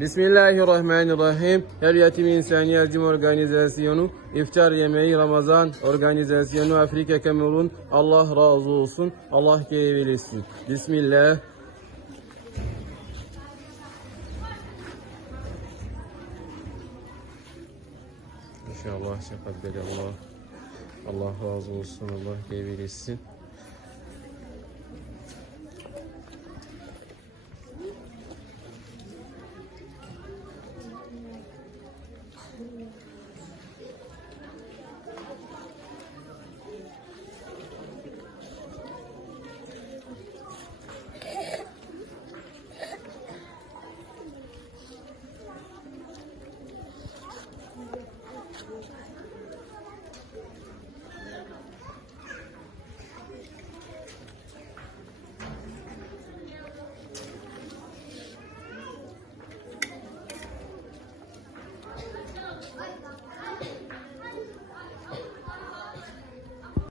Bismillahirrahmanirrahim. Her Yatim İnsani Yardım Organizasyonu iftar Yemeği Ramazan Organizasyonu Afrika Kamerun Allah razı olsun. Allah geyvelesin. Bismillah. İnşallah şefkat Allah. Allah razı olsun. Allah geyvelesin.